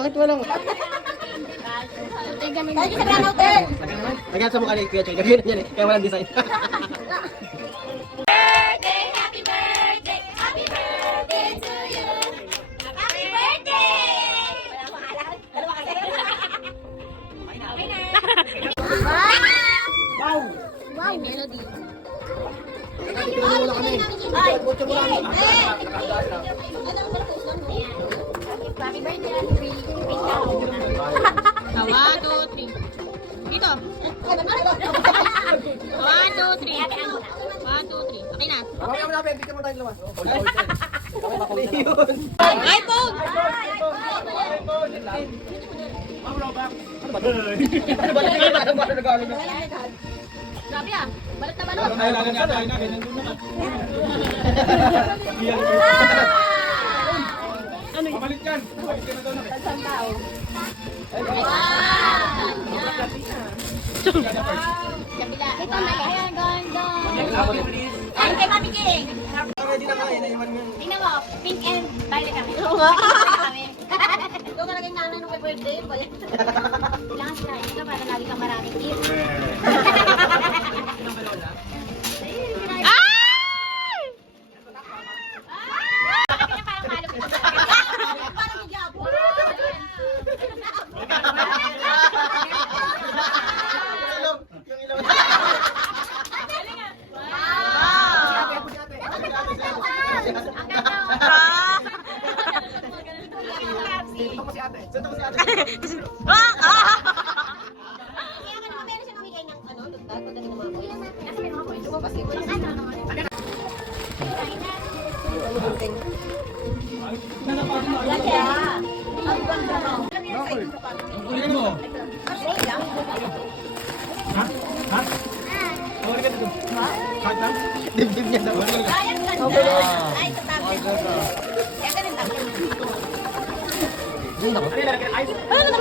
Bakit walang? Tayo sa Grand Hotel. Lagyan sa mukha ni Kuya Choy. Lagyan na yan eh. Kaya walang design. Birthday, happy birthday, happy birthday to you. Happy birthday! Dalawa kasi. Wow! Wow, melody. Happy birthday, One, two, three. Dito. 1, 2, 3. 1, 2, 3. Okay na. Okay mo na, babe. Dito mo tayo lumas. Ay, Pog! Grabe ah. Balat na balot. Pabalik yan. Pabalik yan na doon. Kabila. Ito na kaya ganda. Ay, kay Mami King. Tingnan mo, pink and violet kami. Kami. Ito ka naging nanay nung birthday mo. Kailangan sinain ka para lagi kang maraming gift. Kunin mo. Ha? Ha? Awal ka dito. Ha? Dibdib niya na. Ay, tatabi. Kaya ganun lang. Ano na?